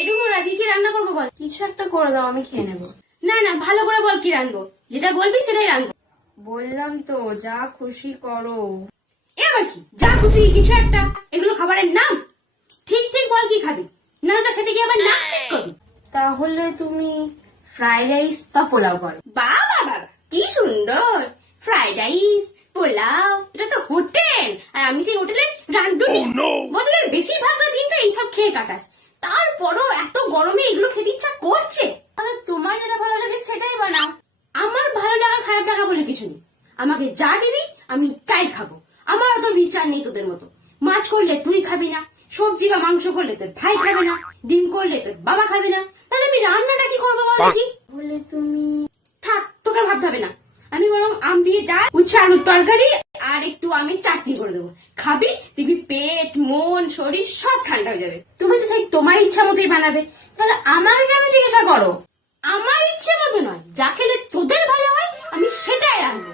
এটুকু রাজি, কি রান্না করবো বল? কিছু একটা করে দাও, আমি খেয়ে নেবো। না না, ভালো করে বল কি রানবো, যেটা বলবি সেটাই রানবো। বললাম তো, যা খুশি করো। এ আবার কি যা খুশি কিছু একটা? এগুলো খাবারের নাম? ঠিক ঠিক বল কি খাবি, না তো খেতে গিয়ে আবার নাক সিট করবি। তাহলে তুমি ফ্রাইড রাইস বা পোলাও করো। বাবা বাবা কি সুন্দর! ফ্রাইড রাইস, পোলাও, এটা তো হোটেল, আর আমি সেই হোটেলের রান্ধুনি। বছরের বেশিরভাগটা দিন তো এইসব খেয়ে কাটাস, তারপরও এত গরমে এগুলো খেতে ইচ্ছা করছে। তাহলে তোমার যেটা ভালো লাগে সেটাই বানাও। আমার ভালো লাগা খারাপ লাগা বলে কিছু নেই, আমাকে যা দিবি আমি তাই খাবো। আমার অত বিচার নেই তোদের মতো। মাছ করলে তুই খাবি না, সবজি বা মাংস করলে তোর ভাই খাবে না, ডিম করলে তোর বাবা খাবে না, তাহলে আমি রান্নাটা কি করবো বল দেখি? বলে তুমি থাক, তোকে আর ভাবতে হবে না। আমি বরং আম দিয়ে ডাল, উচ্ছে আলুর তরকারি আর একটু আমি চাটনি করে দেবো, খাবি, দেখবি পেট মন শরীর সব ঠান্ডা হয়ে যাবে। তুমি তো ঠিক তোমার ইচ্ছা মতোই বানাবে, তাহলে আমাকে কেন জিজ্ঞাসা করো? আমার ইচ্ছে মতো নয়, যা খেলে তোদের ভালো হয় আমি সেটাই রাখবো।